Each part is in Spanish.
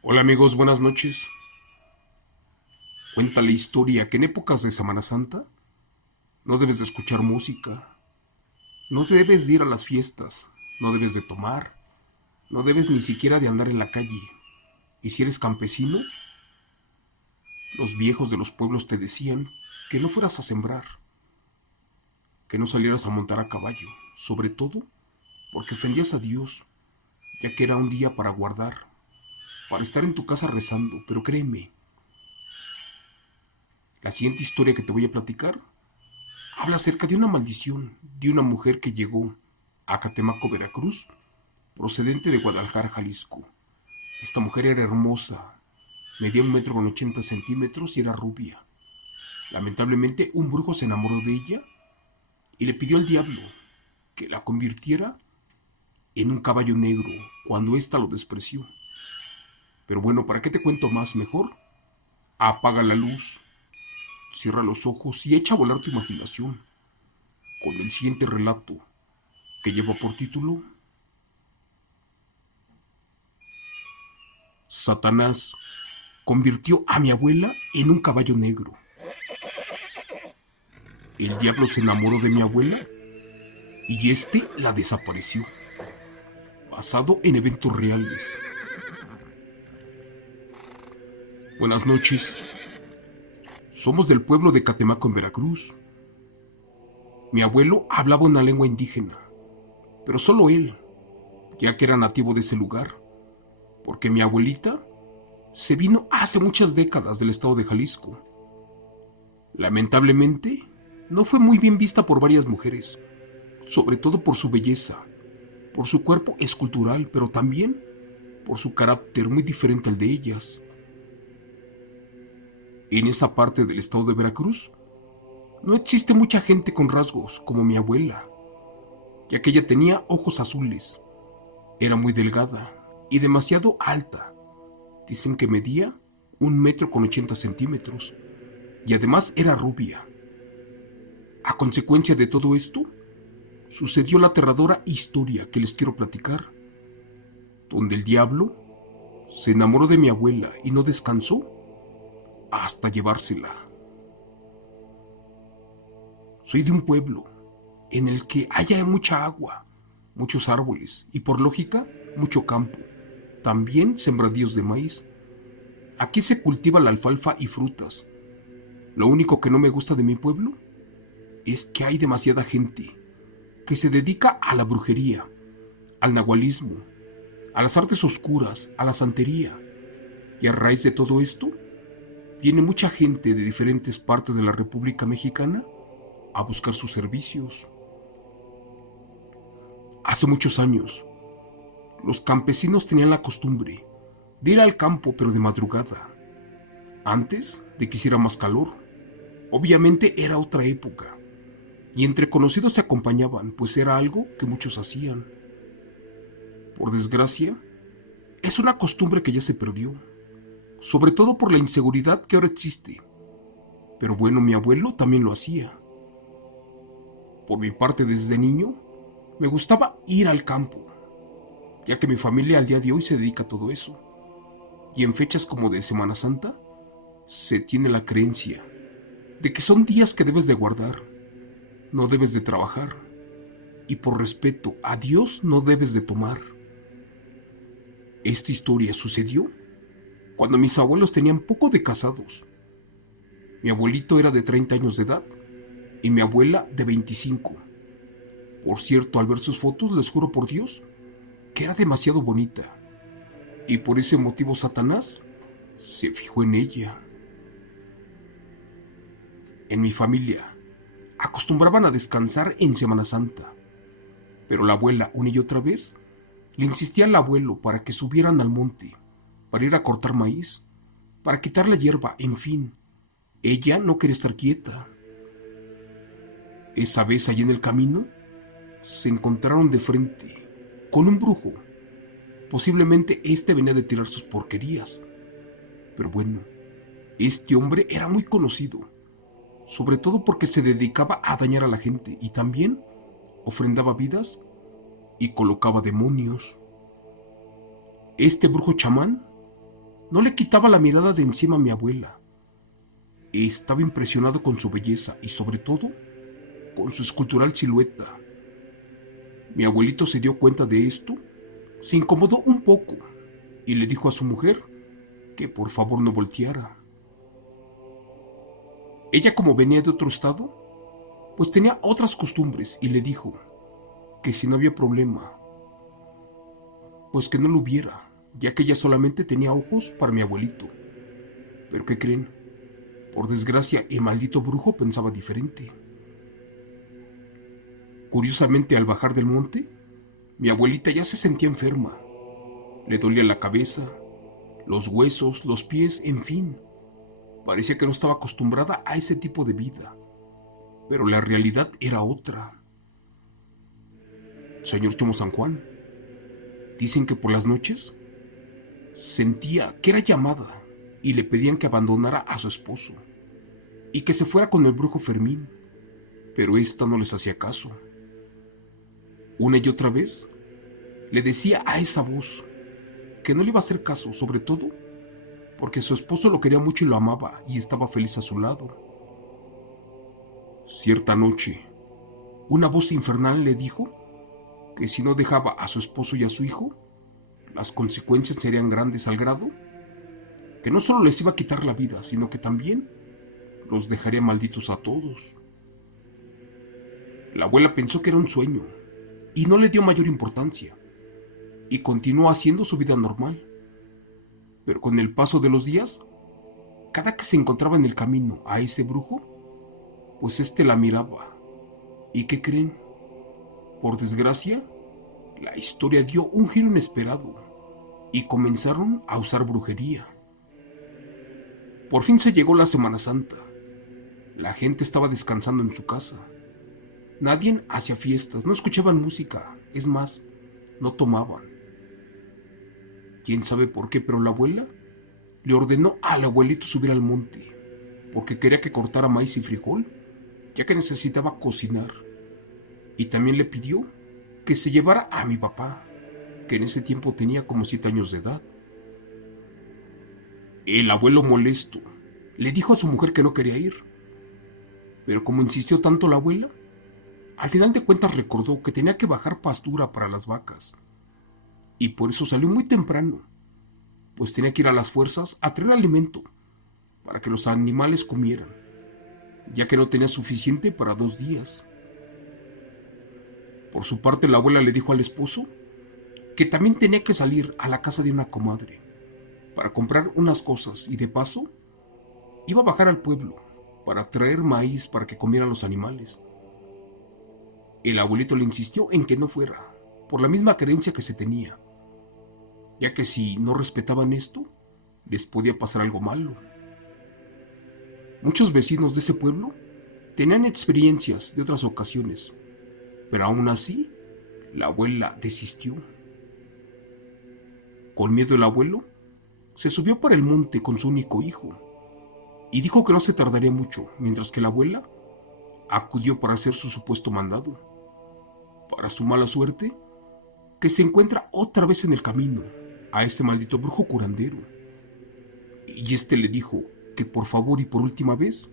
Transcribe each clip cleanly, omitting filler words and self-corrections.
Hola amigos, buenas noches. Cuenta la historia que en épocas de Semana Santa no debes de escuchar música, no debes de ir a las fiestas, no debes de tomar, no debes ni siquiera de andar en la calle. Y si eres campesino, los viejos de los pueblos te decían que no fueras a sembrar, que no salieras a montar a caballo, sobre todo porque ofendías a Dios, ya que era un día para guardar, para estar en tu casa rezando. Pero créeme, la siguiente historia que te voy a platicar habla acerca de una maldición de una mujer que llegó a Catemaco, Veracruz, procedente de Guadalajara, Jalisco. Esta mujer era hermosa, medía 1,80 m y era rubia. Lamentablemente, un brujo se enamoró de ella y le pidió al diablo que la convirtiera en un caballo negro cuando ésta lo despreció. Pero bueno, ¿para qué te cuento más? Mejor apaga la luz, cierra los ojos y echa a volar tu imaginación con el siguiente relato que lleva por título Satanás convirtió a mi abuela en un caballo negro. El diablo se enamoró de mi abuela y este la desapareció, basado en eventos reales. Buenas noches, somos del pueblo de Catemaco en Veracruz. Mi abuelo hablaba una lengua indígena, pero solo él, ya que era nativo de ese lugar, porque mi abuelita se vino hace muchas décadas del estado de Jalisco. Lamentablemente, no fue muy bien vista por varias mujeres, sobre todo por su belleza, por su cuerpo escultural, pero también por su carácter muy diferente al de ellas. En esa parte del estado de Veracruz no existe mucha gente con rasgos como mi abuela, ya que ella tenía ojos azules, era muy delgada y demasiado alta. Dicen que medía 1,80 m y además era rubia. A consecuencia de todo esto, sucedió la aterradora historia que les quiero platicar, donde el diablo se enamoró de mi abuela y no descansó hasta llevársela. Soy de un pueblo en el que haya mucha agua, muchos árboles y por lógica mucho campo, también sembradíos de maíz. Aquí se cultiva la alfalfa y frutas. Lo único que no me gusta de mi pueblo es que hay demasiada gente que se dedica a la brujería, al nahualismo, a las artes oscuras, a la santería. Y a raíz de todo esto, viene mucha gente de diferentes partes de la República Mexicana a buscar sus servicios. Hace muchos años, los campesinos tenían la costumbre de ir al campo pero de madrugada, antes de que hiciera más calor. Obviamente era otra época, y entre conocidos se acompañaban, pues era algo que muchos hacían. Por desgracia, es una costumbre que ya se perdió, sobre todo por la inseguridad que ahora existe. Pero bueno, mi abuelo también lo hacía. Por mi parte, desde niño, me gustaba ir al campo, ya que mi familia al día de hoy se dedica a todo eso. Y en fechas como de Semana Santa, se tiene la creencia de que son días que debes de guardar, no debes de trabajar, y por respeto a Dios no debes de tomar. Esta historia sucedió cuando mis abuelos tenían poco de casados. Mi abuelito era de 30 años de edad y mi abuela de 25. Por cierto, al ver sus fotos les juro por Dios que era demasiado bonita, y por ese motivo Satanás se fijó en ella. En mi familia acostumbraban a descansar en Semana Santa, pero la abuela una y otra vez le insistía al abuelo para que subieran al monte, para ir a cortar maíz, para quitar la hierba, en fin. Ella no quería estar quieta. Esa vez allí en el camino se encontraron de frente con un brujo. Posiblemente este venía de tirar sus porquerías. Pero bueno, este hombre era muy conocido, sobre todo porque se dedicaba a dañar a la gente y también ofrendaba vidas y colocaba demonios. Este brujo chamán No le quitaba la mirada de encima a mi abuela. Estaba impresionado con su belleza y sobre todo con su escultural silueta. Mi abuelito se dio cuenta de esto, se incomodó un poco y le dijo a su mujer que por favor no volteara. Ella, como venía de otro estado, pues tenía otras costumbres y le dijo que si no había problema, pues que no lo hubiera, ya que ella solamente tenía ojos para mi abuelito. Pero ¿qué creen? Por desgracia, el maldito brujo pensaba diferente. Curiosamente, al bajar del monte, mi abuelita ya se sentía enferma. Le dolía la cabeza, los huesos, los pies, en fin. Parecía que no estaba acostumbrada a ese tipo de vida. Pero la realidad era otra. Señor Chomo San Juan, dicen que por las noches sentía que era llamada y le pedían que abandonara a su esposo y que se fuera con el brujo Fermín, pero ésta no les hacía caso. Una y otra vez le decía a esa voz que no le iba a hacer caso, sobre todo porque su esposo lo quería mucho y lo amaba y estaba feliz a su lado. Cierta noche, una voz infernal le dijo que si no dejaba a su esposo y a su hijo, las consecuencias serían grandes al grado que no solo les iba a quitar la vida, sino que también los dejaría malditos a todos. La abuela pensó que era un sueño y no le dio mayor importancia y continuó haciendo su vida normal. Pero con el paso de los días, cada que se encontraba en el camino a ese brujo, pues éste la miraba. ¿Y qué creen? Por desgracia, la historia dio un giro inesperado y comenzaron a usar brujería. Por fin se llegó la Semana Santa. La gente estaba descansando en su casa. Nadie hacía fiestas, no escuchaban música, es más, no tomaban. Quién sabe por qué, pero la abuela le ordenó al abuelito subir al monte, porque quería que cortara maíz y frijol, ya que necesitaba cocinar. Y también le pidió que se llevara a mi papá, que en ese tiempo tenía como 7 años de edad. El abuelo, molesto, le dijo a su mujer que no quería ir, pero como insistió tanto la abuela, al final de cuentas recordó que tenía que bajar pastura para las vacas, y por eso salió muy temprano, pues tenía que ir a las fuerzas a traer alimento para que los animales comieran, ya que no tenía suficiente para 2 días. Por su parte, la abuela le dijo al esposo que también tenía que salir a la casa de una comadre para comprar unas cosas y de paso iba a bajar al pueblo para traer maíz para que comieran los animales. El abuelito le insistió en que no fuera, por la misma creencia que se tenía, ya que si no respetaban esto, les podía pasar algo malo. Muchos vecinos de ese pueblo tenían experiencias de otras ocasiones, pero aún así, la abuela desistió. Con miedo, el abuelo se subió para el monte con su único hijo y dijo que no se tardaría mucho, mientras que la abuela acudió para hacer su supuesto mandado. Para su mala suerte, que se encuentra otra vez en el camino a ese maldito brujo curandero. Y este le dijo que por favor y por última vez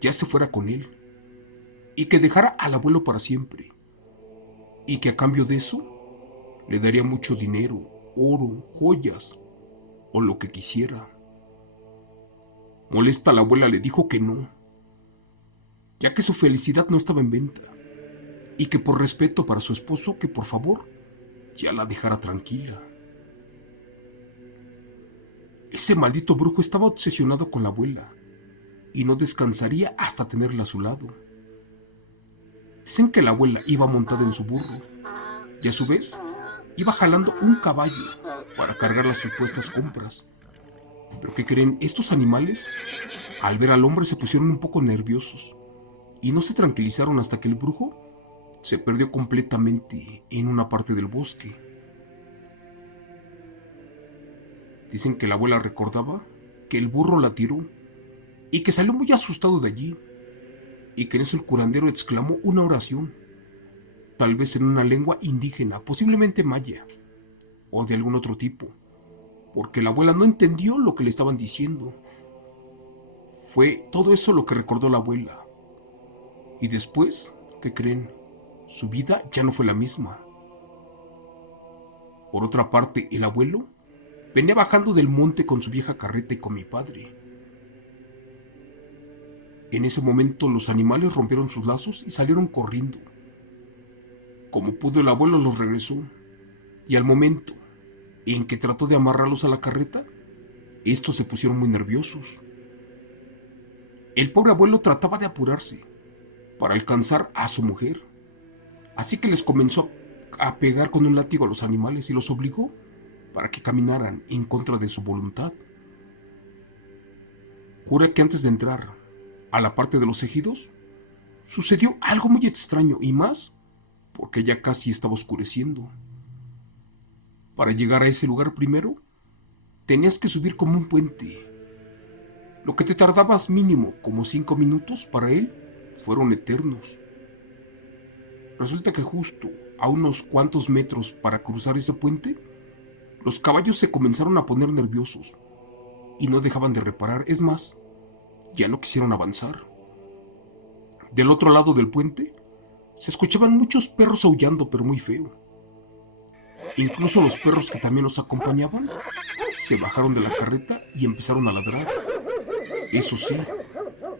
ya se fuera con él y que dejara al abuelo para siempre, y que a cambio de eso le daría mucho dinero, oro, joyas o lo que quisiera. Molesta, la abuela le dijo que no, ya que su felicidad no estaba en venta y que por respeto para su esposo, que por favor ya la dejara tranquila. Ese maldito brujo estaba obsesionado con la abuela y no descansaría hasta tenerla a su lado. Dicen que la abuela iba montada en su burro y a su vez iba jalando un caballo para cargar las supuestas compras. Pero ¿qué creen? Estos animales, al ver al hombre, se pusieron un poco nerviosos y no se tranquilizaron hasta que el brujo se perdió completamente en una parte del bosque. Dicen que la abuela recordaba que el burro la tiró y que salió muy asustado de allí, y que en eso el curandero exclamó una oración, tal vez en una lengua indígena, posiblemente maya o de algún otro tipo, porque la abuela no entendió lo que le estaban diciendo. Fue todo eso lo que recordó la abuela. Y después, ¿qué creen? Su vida ya no fue la misma. Por otra parte, el abuelo venía bajando del monte con su vieja carreta y con mi padre. En ese momento los animales rompieron sus lazos y salieron corriendo. Como pudo, el abuelo los regresó, y al momento en que trató de amarrarlos a la carreta, estos se pusieron muy nerviosos. El pobre abuelo trataba de apurarse para alcanzar a su mujer, así que les comenzó a pegar con un látigo a los animales y los obligó para que caminaran en contra de su voluntad. Jura que antes de entrar a la parte de los ejidos, sucedió algo muy extraño, y más porque ya casi estaba oscureciendo. Para llegar a ese lugar primero, tenías que subir como un puente. Lo que te tardabas mínimo como 5 minutos, para él fueron eternos. Resulta que justo a unos cuantos metros para cruzar ese puente, los caballos se comenzaron a poner nerviosos y no dejaban de reparar. Es más, ya no quisieron avanzar. Del otro lado del puente se escuchaban muchos perros aullando, pero muy feo. Incluso los perros que también los acompañaban se bajaron de la carreta y empezaron a ladrar. Eso sí,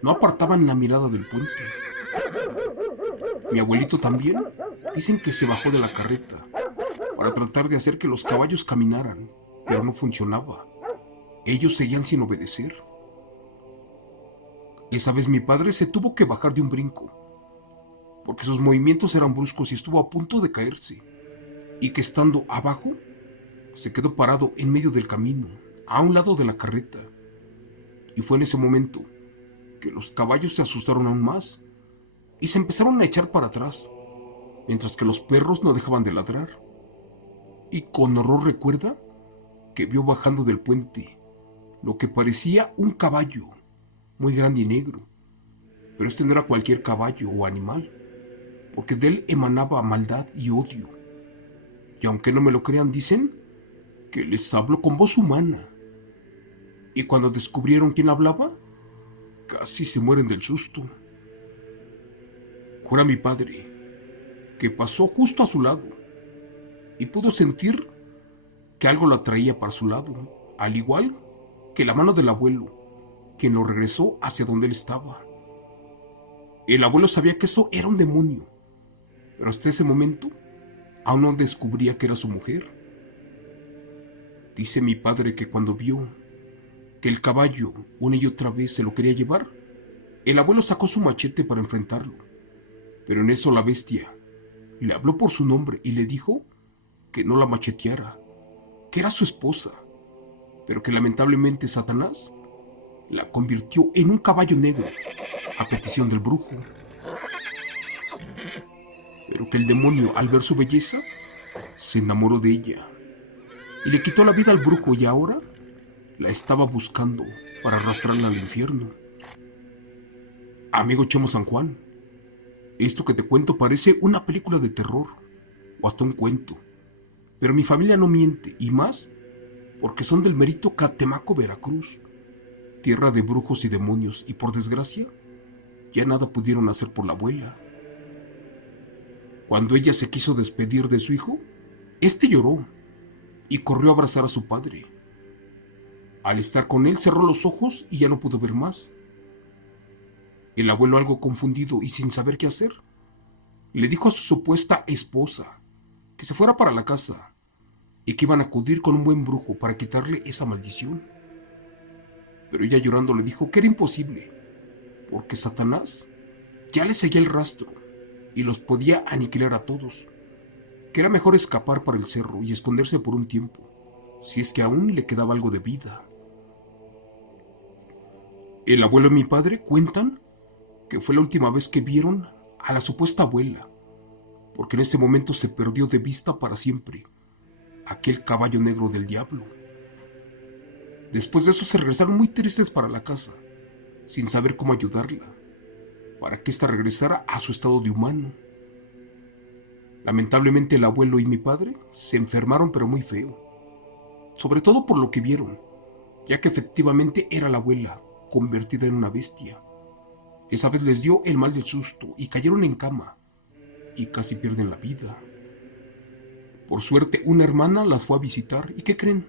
no apartaban la mirada del puente. Mi abuelito también dicen que se bajó de la carreta para tratar de hacer que los caballos caminaran, pero no funcionaba. Ellos seguían sin obedecer. Esa vez mi padre se tuvo que bajar de un brinco, porque sus movimientos eran bruscos y estuvo a punto de caerse, y que estando abajo, se quedó parado en medio del camino, a un lado de la carreta. Y fue en ese momento que los caballos se asustaron aún más y se empezaron a echar para atrás, mientras que los perros no dejaban de ladrar. Y con horror recuerda que vio bajando del puente lo que parecía un caballo muy grande y negro, pero este no era cualquier caballo o animal, porque de él emanaba maldad y odio. Y aunque no me lo crean, dicen que les habló con voz humana. Y cuando descubrieron quién hablaba, casi se mueren del susto. Jura mi padre que pasó justo a su lado y pudo sentir que algo lo atraía para su lado, al igual que la mano del abuelo, quien lo regresó hacia donde él estaba. El abuelo sabía que eso era un demonio, pero hasta ese momento aún no descubría que era su mujer. Dice mi padre que cuando vio que el caballo una y otra vez se lo quería llevar, el abuelo sacó su machete para enfrentarlo, pero en eso la bestia le habló por su nombre y le dijo que no la macheteara, que era su esposa, pero que lamentablemente Satanás la convirtió en un caballo negro a petición del brujo, pero que el demonio, al ver su belleza, se enamoró de ella y le quitó la vida al brujo, y ahora la estaba buscando para arrastrarla al infierno. Amigo Chemo San Juan, esto que te cuento parece una película de terror o hasta un cuento, pero mi familia no miente, y más porque son del merito Catemaco, Veracruz, tierra de brujos y demonios, y por desgracia ya nada pudieron hacer por la abuela. Cuando ella se quiso despedir de su hijo, este lloró y corrió a abrazar a su padre. Al estar con él, cerró los ojos y ya no pudo ver más. El abuelo, algo confundido y sin saber qué hacer, le dijo a su supuesta esposa que se fuera para la casa y que iban a acudir con un buen brujo para quitarle esa maldición. Pero ella, llorando, le dijo que era imposible, porque Satanás ya le seguía el rastro y los podía aniquilar a todos, que era mejor escapar para el cerro y esconderse por un tiempo, si es que aún le quedaba algo de vida. El abuelo y mi padre cuentan que fue la última vez que vieron a la supuesta abuela, porque en ese momento se perdió de vista para siempre aquel caballo negro del diablo. Después de eso se regresaron muy tristes para la casa, sin saber cómo ayudarla, para que ésta regresara a su estado de humano. Lamentablemente el abuelo y mi padre se enfermaron, pero muy feo, sobre todo por lo que vieron, ya que efectivamente era la abuela, convertida en una bestia. Esa vez les dio el mal del susto y cayeron en cama, y casi pierden la vida. Por suerte, una hermana las fue a visitar, ¿y qué creen?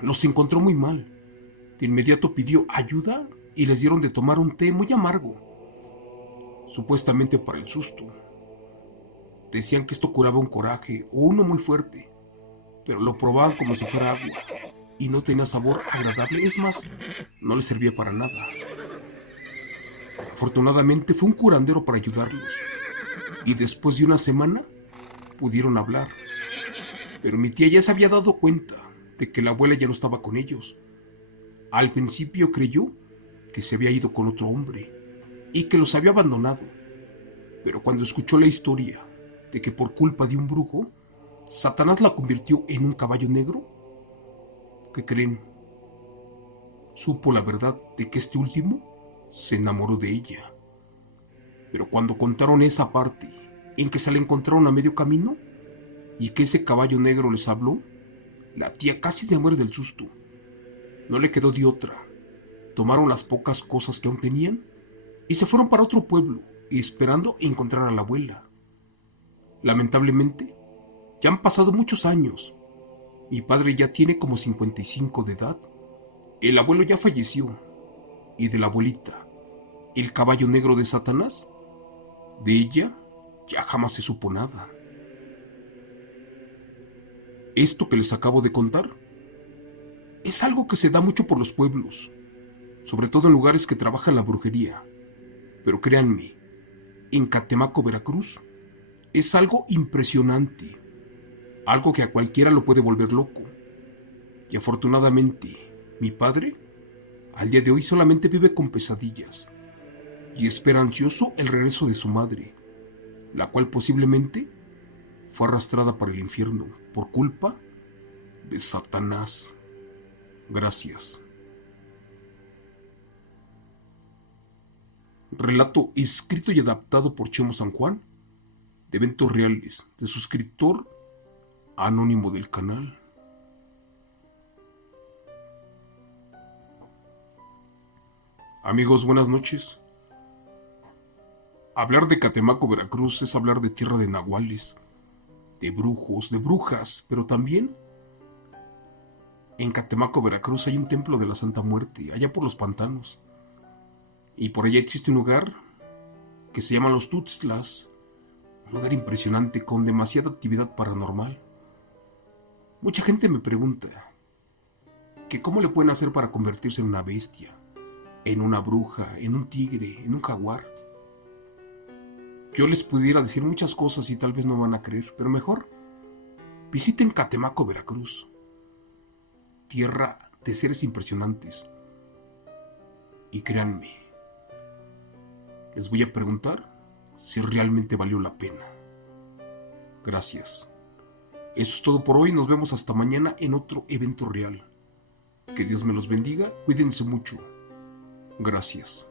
Los encontró muy mal. De inmediato pidió ayuda y les dieron de tomar un té muy amargo, supuestamente para el susto. Decían que esto curaba un coraje o uno muy fuerte, pero lo probaban como si fuera agua y no tenía sabor agradable, es más, no les servía para nada. Afortunadamente fue un curandero para ayudarlos y después de una semana pudieron hablar, pero mi tía ya se había dado cuenta de que la abuela ya no estaba con ellos. Al principio creyó que se había ido con otro hombre y que los había abandonado, pero cuando escuchó la historia de que por culpa de un brujo, Satanás la convirtió en un caballo negro, ¿qué creen? Supo la verdad de que este último se enamoró de ella. Pero cuando contaron esa parte en que se la encontraron a medio camino y que ese caballo negro les habló, la tía casi se muere del susto. No le quedó de otra. Tomaron las pocas cosas que aún tenían y se fueron para otro pueblo, esperando encontrar a la abuela. Lamentablemente, ya han pasado muchos años. Mi padre ya tiene como 55 de edad. El abuelo ya falleció. Y de la abuelita, el caballo negro de Satanás, de ella ya jamás se supo nada. Esto que les acabo de contar es algo que se da mucho por los pueblos, sobre todo en lugares que trabajan la brujería. Pero créanme, en Catemaco, Veracruz, es algo impresionante, algo que a cualquiera lo puede volver loco. Y afortunadamente, mi padre, al día de hoy solamente vive con pesadillas y espera ansioso el regreso de su madre, la cual posiblemente fue arrastrada para el infierno por culpa de Satanás. Gracias. Relato escrito y adaptado por Chemo San Juan, de eventos reales, de suscriptor anónimo del canal. Amigos, buenas noches. Hablar de Catemaco, Veracruz es hablar de tierra de nahuales, de brujos, de brujas, pero también en Catemaco, Veracruz hay un templo de la Santa Muerte, allá por los pantanos. Y por allá existe un lugar que se llama Los Tuxtlas, un lugar impresionante con demasiada actividad paranormal. Mucha gente me pregunta que cómo le pueden hacer para convertirse en una bestia, en una bruja, en un tigre, en un jaguar. Yo les pudiera decir muchas cosas y tal vez no van a creer, pero mejor visiten Catemaco, Veracruz, tierra de seres impresionantes. Y créanme, les voy a preguntar si realmente valió la pena. Gracias. Eso es todo por hoy. Nos vemos hasta mañana en otro evento real. Que Dios me los bendiga. Cuídense mucho. Gracias.